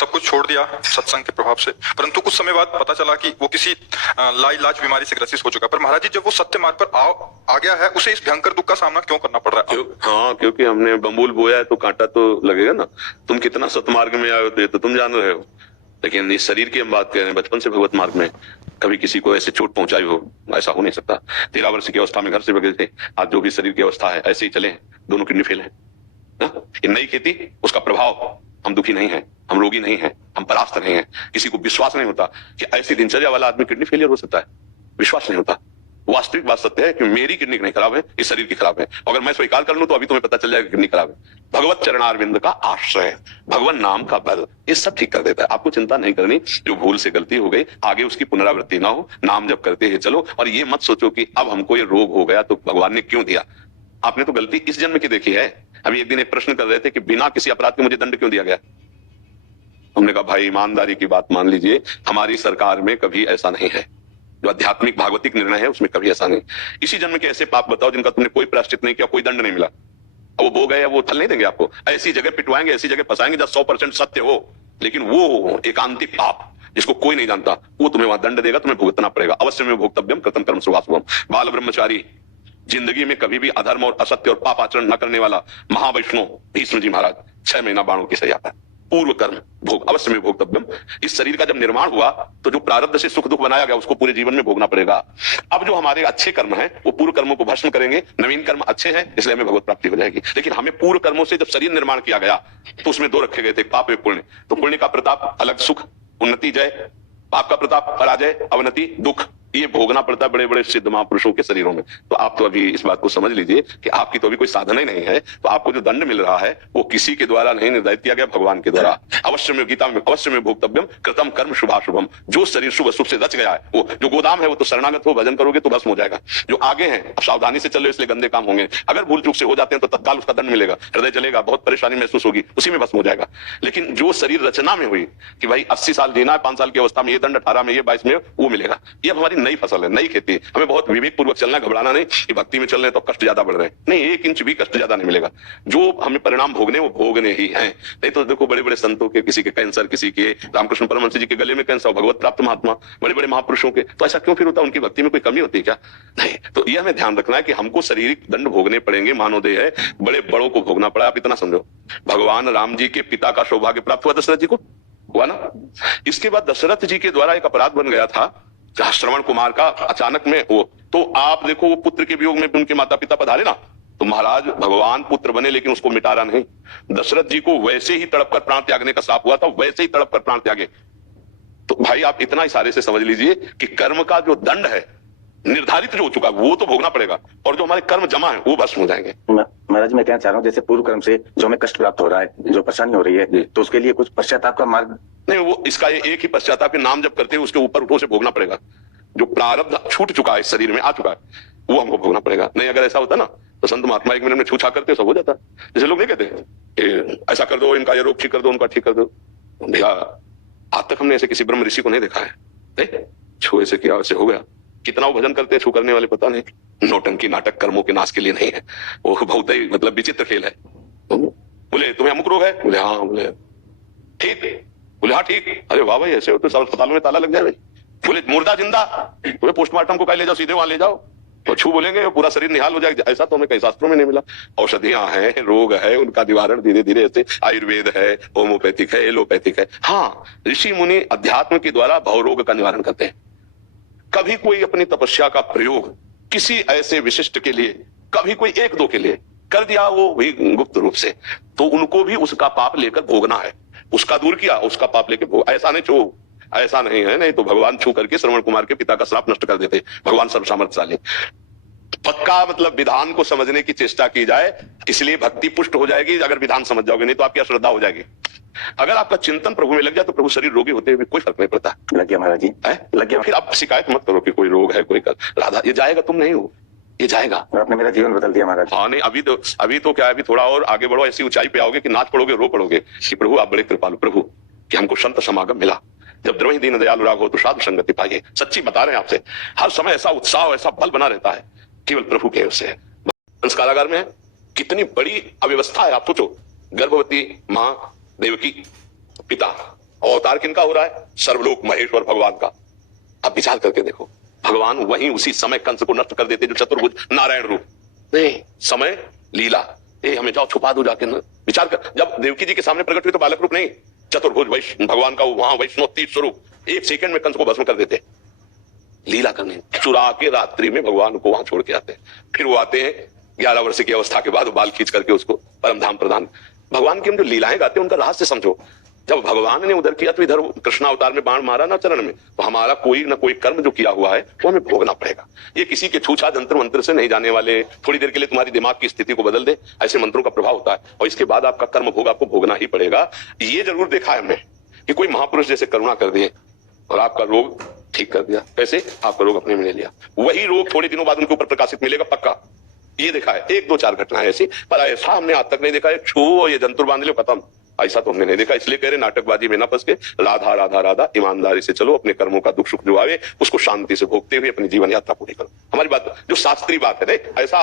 सब कुछ छोड़ दिया सत्संग के प्रभाव से, परंतु कुछ समय बाद पता चला कि वो किसी लाइलाज बीमारी से ग्रसित हो चुका। पर महाराज जी, जब वो सत्य मार्ग पर आ गया है, उसे इस भयंकर दुख का सामना क्यों करना पड़ रहा है? हाँ, क्योंकि हमने बम्बूल बोया है तो कांटा तो लगेगा ना। तुम कितना सतमार्ग में आए हो तो तुम जान रहे हो, लेकिन इस शरीर की हम बात कर रहे हैं। बचपन से भगवत मार्ग में कभी किसी को ऐसे चोट पहुंचाई हो, ऐसा हो नहीं सकता। 13 वर्ष की अवस्था में घर से भगे थे, आज जो भी शरीर की अवस्था है ऐसे ही चले, दोनों किडनी फेल है। ये नई खेती, उसका प्रभाव, हम दुखी नहीं है, हम रोगी नहीं है, हम परास्त नहीं है। किसी को विश्वास नहीं होता कि ऐसी दिनचर्या वाला आदमी किडनी फेलियर हो सकता है, विश्वास नहीं होता। वास्तविक बात सत्य है कि मेरी किडनी नहीं खराब है, इस शरीर की खराब है। अगर मैं स्वीकार कर लूं तो अभी तुम्हें पता चल जाएगा किडनी खराब है। भगवत चरणारविंद का आश्रय, भगवान नाम का बल, ये सब ठीक कर देता है। आपको चिंता नहीं करनी, जो भूल से गलती हो गई आगे उसकी पुनरावृत्ति ना हो। नाम जब करते हैं चलो, और ये मत सोचो कि अब हमको ये रोग हो गया तो भगवान ने क्यों दिया। आपने तो गलती इस जन्म की देखी है। अभी एक दिन एक प्रश्न कर रहे थे कि बिना किसी अपराध के मुझे दंड क्यों दिया गया। हमने कहा भाई ईमानदारी की बात मान लीजिए, हमारी सरकार में कभी ऐसा नहीं है। जो आध्यात्मिक भागवतिक निर्णय है उसमें कभी ऐसा नहीं। इसी जन्म के ऐसे पाप बताओ जिनका तुमने कोई प्रायश्चित नहीं किया, कोई दंड नहीं मिला, अब वो गए, वो फल नहीं देंगे आपको। ऐसी जगह पिटवाएंगे, ऐसी जगह फंसाएंगे जब 100% सत्य हो, लेकिन वो एकांतिक पाप जिसको कोई नहीं जानता, वो तुम्हें वहां दंड देगा, तुम्हें भुगतना पड़ेगा। अवश्य में भोक्तव्यम कृतम कर्म शुभाशुभम। बाल ब्रह्मचारी, जिंदगी में कभी भी अधर्म और असत्य और पाप आचरण न करने वाला महावैष्णव भीष्म जी महाराज 6 महीना बाणों की सजा है। पूर्व कर्म भोग, अवश्य में भोक्तव्यम। इस शरीर का जब निर्माण हुआ तो जो प्रारब्ध से सुख दुख बनाया गया उसको पूरे जीवन में भोगना पड़ेगा। अब जो हमारे अच्छे कर्म हैं वो पूर्व कर्मों को भस्म करेंगे, नवीन कर्म अच्छे हैं इसलिए हमें भगवत प्राप्ति हो जाएगी। लेकिन हमें पूर्व कर्मों से जब शरीर निर्माण किया गया तो उसमें 2 रखे गए थे, पाप एवं पुण्य। तो पुण्य का प्रताप अलग सुख उन्नति जय, पाप का प्रताप पराजय अवनति दुख, ये भोगना पड़ता है बड़े बड़े सिद्ध महापुरुषों के शरीरों में। तो आप तो अभी इस बात को समझ लीजिए कि आपकी तो अभी कोई साधना ही नहीं है, तो आपको जो दंड मिल रहा है वो किसी के द्वारा नहीं निर्धारित किया गया, भगवान के द्वारा। अवश्य में गीता में अवश्य में भोक्तव्यम कृतम कर्म शुभाशुभम। जो शरीर शुभ शुभ से रच गया है, वो जो गोदाम है वो तो शरणागत हो, भजन करोगे तो भस्म हो जाएगा। जो आगे है अब सावधानी से चलो, इसलिए गंदे काम होंगे। अगर भूल चूक से हो जाते हैं तो तत्काल उसका दंड मिलेगा, हृदय जलेगा, बहुत परेशानी महसूस होगी, उसी में भस्म हो जाएगा। लेकिन जो शरीर रचना में हुई कि भाई 80 साल जीना है, 5 साल की अवस्था में ये दंड, 18 में ये, 22 में वो मिलेगा। ये अब हमारी नई फसल है, नई खेती। हमें बहुत विवेक पूर्वक चलना, घबराना नहीं कि भक्ति में चल रहे हैं तो कष्ट ज्यादा बढ़ रहे हैं। नहीं, 1 इंच भी कष्ट ज्यादा नहीं मिलेगा। जो हमें परिणाम भोगने वो भोगने ही हैं। नहीं तो देखो बड़े बड़े संतों के, किसी के कैंसर, किसी के रामकृष्ण परमहंस जी के गले में कैंसर, भगवत प्राप्त महात्मा बड़े बड़े महापुरुषों के, तो ऐसा क्यों फिर होता है? उनकी भक्ति में कोई कमी होती है क्या? नहीं। तो यह हमें ध्यान रखना है कि हमको शारीरिक दंड भोगने पड़ेंगे, मानवदेह है, बड़े बड़ों को भोगना पड़ा। आप इतना समझो, भगवान राम जी के पिता का सौभाग्य प्राप्त हुआ दशरथ जी को, हुआ ना। इसके बाद दशरथ जी के द्वारा एक अपराध बन गया था श्रवण कुमार का, अचानक में वो, तो आप देखो वो पुत्र के वियोग में उनके माता पिता पधारे ना, तो महाराज भगवान पुत्र बने लेकिन उसको मिटारा नहीं। दशरथ जी को वैसे ही तड़प कर प्राण त्यागने का श्राप हुआ था, वैसे ही तड़प कर प्राण त्यागे। तो भाई आप इतना इशारे से समझ लीजिए कि कर्म का जो दंड है निर्धारित जो हो चुका वो तो भोगना पड़ेगा, और जो हमारे कर्म जमा है वो भस्म हो जाएंगे। महाराज मैं कहना चाह रहा हूँ, जैसे पूर्व कर्म से जो हमें कष्ट प्राप्त हो रहा है, जो परेशानी हो रही है, तो उसके लिए कुछ पश्चाताप का मार्ग नहीं। वो इसका एक ही पश्चाताप के नाम जब करते हैं उसके ऊपर उठो से भोगना पड़ेगा। जो प्रारब्ध छूट चुका है, इस शरीर में आ चुका है, वो हमको भोगना पड़ेगा। नहीं अगर ऐसा होता ना तो संत महात्मा 1 मिनट में छूछा करते सब हो जाता। जैसे लोग नहीं कहते ऐसा कर दो, इनका ये रोग ठीक कर दो, उनका ठीक कर दो। भैया आज तक हमने ऐसे किसी ब्रह्म ऋषि को नहीं देखा है। छू ऐसे किया वैसे हो गया। कितना वो भजन करते हैं छू करने वाले पता नहीं। नौटंकी नाटक कर्मों के नाश के लिए नहीं है, वो बहुत ही मतलब विचित्र खेल है। बोले तुम्हें अमुक रोग है? बोले हाँ। बोले ठीक? बोले हाँ ठीक। अरे वाह भाई, ऐसे हो तो सब अस्पतालों में ताला लग जाए भाई। बोले मुर्दा जिंदा? बोले पोस्टमार्टम को कहीं ले जाओ, सीधे वहां ले जाओ। तो छू बोलेंगे पूरा शरीर निहाल हो जाएगा। ऐसा तो हमें कई शास्त्रों में नहीं मिला। औषधियां हैं, रोग है, उनका निवारण धीरे धीरे ऐसे आयुर्वेद है, होम्योपैथिक है, एलोपैथिक है। हाँ, ऋषि मुनि अध्यात्म के द्वारा भव रोग का निवारण करते हैं। कभी कोई अपनी तपस्या का प्रयोग किसी ऐसे विशिष्ट के लिए, कभी कोई 1-2 के लिए कर दिया, वो भी गुप्त रूप से, तो उनको भी उसका पाप लेकर भोगना है। उसका दूर किया, उसका पाप लेकर भोग। ऐसा नहीं छू, ऐसा नहीं है। नहीं तो भगवान छू करके श्रवण कुमार के पिता का श्राप नष्ट कर देते। भगवान सर्व सामर्थ्यशाली। पक्का मतलब विधान को समझने की चेष्टा की जाए, इसलिए भक्ति पुष्ट हो जाएगी अगर विधान समझ जाओगे, नहीं तो आपकी अश्रद्धा हो जाएगी। अगर आपका चिंतन प्रभु में लग जाए तो प्रभु शरीर रोगी होते हुए कोई फर्क नहीं पड़ता। लग गया महाराज जी, लग गया। फिर आप शिकायत मत करो कि कोई रोग है, कोई राधा, ये जाएगा, तुम नहीं हो, ये जाएगा। आपने मेरा जीवन बदल दिया महाराज। हाँ नहीं, अभी तो क्या है, अभी थोड़ा और आगे बढ़ो, ऐसी ऊंचाई पे आओगे कि नाच पड़ोगे, रो पड़ोगे कि प्रभु आप बड़े कृपालु, प्रभु कि हमको संत समागम मिला। जब द्रवही दीन दयालु राग हो तो साधु संगति पाइए। सच्ची बता रहे हैं आपसे, हर समय ऐसा उत्साह, ऐसा बल बना रहता है केवल प्रभु के उससे। संस्कारागार में कितनी बड़ी अव्यवस्था है, आप सोचो। गर्भवती माँ देवकी, पिता और अवतार किनका हो रहा है? सर्वलोक महेश्वर भगवान का। अब विचार करके देखो, भगवान वहीं उसी समय कंस को नष्ट कर देते जो चतुर्भुज नारायण रूप। नहीं, समय लीला, ए हमें जाओ छुपा दो जाके न। विचार कर, जब देवकी जी के सामने प्रकट हुए तो बालक रूप नहीं, चतुर्भुज वैष्णव भगवान का वहां वैष्णव 30 स्वरूप, 1 सेकंड में कंस को भस्म कर देते। लीला करने चुरा के रात्रि में भगवान को वहां छोड़ के आते हैं। फिर वो आते हैं 11 वर्ष की अवस्था के बाद बाल खींच करके उसको परम धाम प्रदान। भगवान की हम जो लीलाएं गाते हैं उनका रहस्य समझो। जब भगवान ने उधर किया तो इधर कृष्णावतार में बाण मारा ना चरण में, तो हमारा कोई ना कोई कर्म जो किया हुआ है वो हमें भोगना पड़ेगा। ये किसी के छूछा जंत्र मंत्र से नहीं जाने वाले, थोड़ी देर के लिए तुम्हारी दिमाग की स्थिति को बदल दे, ऐसे मंत्रों का प्रभाव होता है और इसके बाद आपका कर्म भोग आपको भोगना ही पड़ेगा। ये जरूर देखा है हमने कि कोई महापुरुष जैसे करुणा कर दिए और आपका रोग ठीक कर दिया। कैसे? आपका रोग अपने में ले लिया, वही रोग थोड़े दिनों बाद उनके ऊपर प्रकाशित मिलेगा पक्का। ये देखा है, 1 2 4 घटनाएं ऐसी, पर ऐसा हमने आज तक नहीं देखा है छू और ये जंतुर बांध लो खत्म, ऐसा तो हमने नहीं देखा। इसलिए कह रहे नाटकबाजी में ना फंस के राधा राधा राधा ईमानदारी से चलो, अपने कर्मों का दुख सुख जो आवे उसको शांति से भोगते हुए अपनी जीवन यात्रा पूरी करो। हमारी बात जो शास्त्रीय बात है, ऐसा